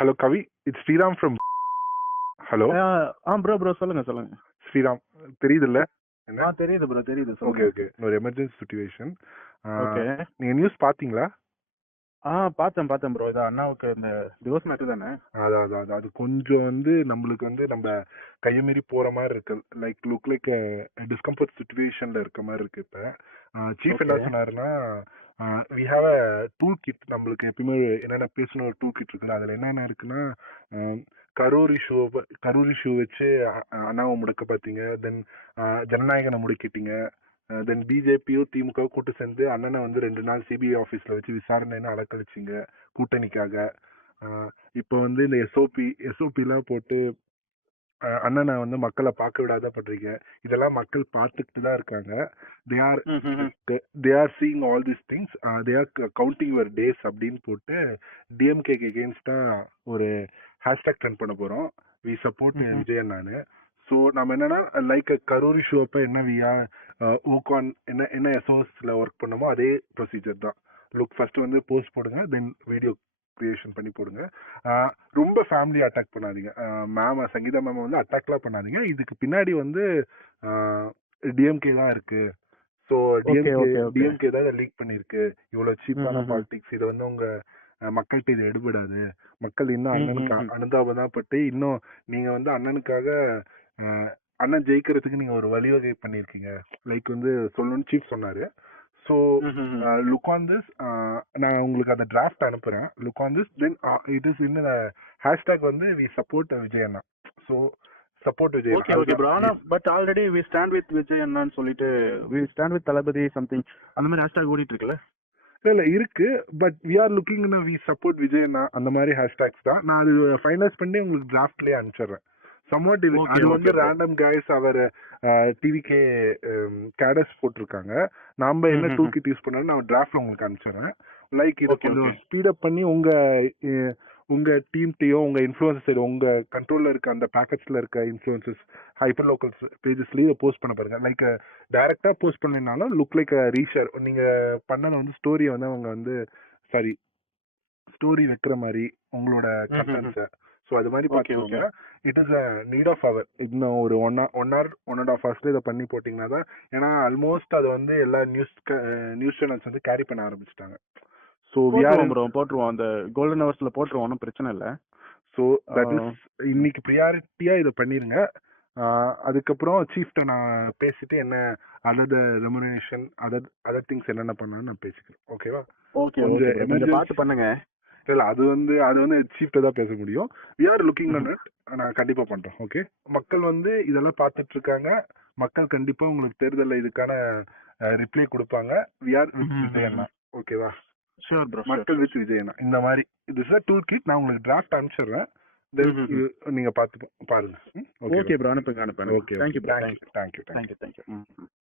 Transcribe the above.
Hello Kavi, it's Sriram from. Hello bro சொல்லுங்க. ஸ்ரீராம், தெரியுதுல்ல? தெரியுது ப்ரோ, தெரியுது. Okay okay. ஒரு எமர்ஜென்சி சிச்சுவேஷன். ஓகே. நீங்க நியூஸ் பாத்தீங்களா? பார்த்தேன் ப்ரோ. இது அண்ணாவுக்கு இந்த டிவோர்ஸ் மேட்டர் தானே? அது கொஞ்சம் நம்மளுக்கு நம்ம கையை மீறி போற மாதிரி இருக்கு. லுக் லைக் டிஸ்கம்ஃபர்ட் சிச்சுவேஷன்ல இருக்க மாதிரி இருக்கு. இப்ப சீஃப் என்ன சொன்னாருன்னா, we have a tool kit. நம்மளுக்கு எப்பயுமே என்னென்ன பேசணும் ஒரு டூல் கிட் இருக்குல்ல, அதுல என்னென்ன இருக்குன்னா, கரூர் இஷ்யூ வச்சு அண்ணாவை முடக்க பார்த்தீங்க. தென் ஜனநாயகனை முடக்கிட்டீங்க. தென் பிஜேபியோ திமுக கூட்டு சேர்ந்து அண்ணனை 2 நாள் சிபிஐ ஆபீஸ்ல வச்சு விசாரணைன்னு அலக்கழிச்சிங்க கூட்டணிக்காக. இப்போ இந்த எஸ்ஓபி எல்லாம் போட்டு அண்ணனை மக்களை பார்க்க விடாத பண்றீங்க. இதெல்லாம் மக்கள் பார்த்துக்கிட்டு தான் இருக்காங்க. They are seeing all this things. They are counting your days அப்படின்னு போட்டு டிஎம்கே அகேன்ஸ்டா ஒரு ஹேஷ்டாக் ட்ரெண்ட் பண்ண போறோம். வி சப்போர்ட் விஜய் அண்ணான்னு. ஸோ நம்ம என்னன்னா, லைக் கரூர் இஷ்யூ அப்ப என்ன வியா ஊகான் என்ன எஸ்ஓஎஸ்ல ஒர்க் பண்ணமோ அதே ப்ரொசீஜர் தான். லுக் ஃபர்ஸ்ட் போஸ்ட் போடுங்க, தென் வீடியோ கிரியேஷன் பண்ணி போடுங்க. ரொம்ப ஃபேமிலி அட்டாக் பண்ணாதீங்க. மேம் சங்கீதா மேம் அட்டாக்லாம் பண்ணாதீங்க. இதுக்கு பின்னாடி டிஎம்கே தான் இருக்கு. ஸோ டிஎம்கே தான் லீக் பண்ணிருக்கு. இவ்வளவு சீப்பான பாலிடிக்ஸ். இதை உங்க மக்கள்கிட்ட இது எடுபடாது. மக்கள் இன்னும் அண்ணனுக்கு அனுதாபம் தான் பட்டு இன்னும் நீங்க அண்ணனுக்காக அண்ணன் ஜெயிக்கிறதுக்கு நீங்க ஒரு வழிவகை பண்ணிருக்கீங்க. லைக் சொல்லணும்னு சீஃப் சொன்னாரு. So look on this. நான் உங்களுக்கு அந்த டிராஃப்ட் அனுப்புறேன். Look on this. Then it is in hashtag we support Vijay anna. So support Vijay. Okay bro. ஆனா but already we stand with Vijay அண்ணான்னு சொல்லிட்டு we stand with Thalapathy something அந்த மாதிரி ஹேஷ்டாக் ஓடிட்டு இருக்குல்ல? இல்ல இருக்கு. But we are looking we support Vijay anna அந்த மாதிரி ஹேஷ்டாக்ஸ் தான். நான் அது ஃபைனலைஸ் பண்ணி உங்களுக்கு டிராஃப்ட்லயே அனுப்பிச்சிடுறேன். சம்வாட் அது ரேண்டம் கைஸ் அவர் டிவிகே கேடர்ஸ் போட்டிருக்காங்க. நாம என்ன டூல் கிட் யூஸ் பண்ணாலும் நான் டிராஃப்ட்ல உங்களுக்கு அனுப்பிச்சிடுறேன். லைக் இது கொஞ்சம் ஸ்பீடப் பண்ணி உங்க டீம்டையோ உங்க இன்ஃப்ளூயன்சர் உங்க கண்ட்ரோல்ல இருக்க அந்த பேக்கெட்ஸ்ல இருக்க இன்ஃப்ளூயன்சஸ் ஹைப்பர் லோக்கல் பேஜஸ்லயே போஸ்ட் பண்ண பாருங்க. லைக் டைரக்டா போஸ்ட் பண்ணனாலும் லுக் லைக் ரீஷேர். நீங்க பண்ணத ஸ்டோரியை அவங்க சாரி ஸ்டோரி வைக்கிற மாதிரி உங்களோட கண்டென்ட்ஸை. ஸோ அது மாதிரி பார்த்துக்கோங்க. It is a need of hour. இன்னும் ஒரு 1 hour 1.5 hours இதை பண்ணி போட்டீங்கன்னா தான். ஏன்னா ஆல்மோஸ்ட் அது எல்லா நியூஸ் சேனல்ஸ் கேரி பண்ண ஆரம்பிச்சிட்டாங்க. ஸோ போட்டுருவோம், அந்த கோல்டன் ஹவர்ஸ்ல போட்டுருவோம், ஒன்றும் பிரச்சனை இல்லை. ஸோ தட் இஸ் இன்னைக்கு ப்ரியாரிட்டியா இதை பண்ணிருங்க. அதுக்கப்புறம் சீஃப்ட நான் பேசிட்டு என்ன அதர் ரெமுனரேஷன் அதர் திங்ஸ் என்னென்ன பண்ணான்னு நான் பேசிக்கிறேன். ஓகேவா? கொஞ்சம் பார்த்து பண்ணுங்க. இல்ல அது சீஃப்ட தான் பேச முடியும். We are looking at it. நான் கண்டிப்பா பண்றேன். ஓகே. மக்கள் இதெல்லாம் பார்த்துட்டு இருக்காங்க. மக்கள் கண்டிப்பா உங்களுக்கு தேர்தல்ல இதுக்கான ரிப்ளை கொடுப்பாங்க. வி ஆர் வித் விஜய் அண்ணா. ஓகேவா? Sure bro. மக்கள் வித் விஜய் அண்ணா. இந்த மாதிரி இது இஸ் டூல் கிட். நான் உங்களுக்கு டிராஃப்ட் அனுப்பிச்சிடுறேன். நீங்க பாருங்க. ஓகே ப்ரோ, அனுப்புங்க. ஓகே. தேங்க்யூ. தேங்க்யூ.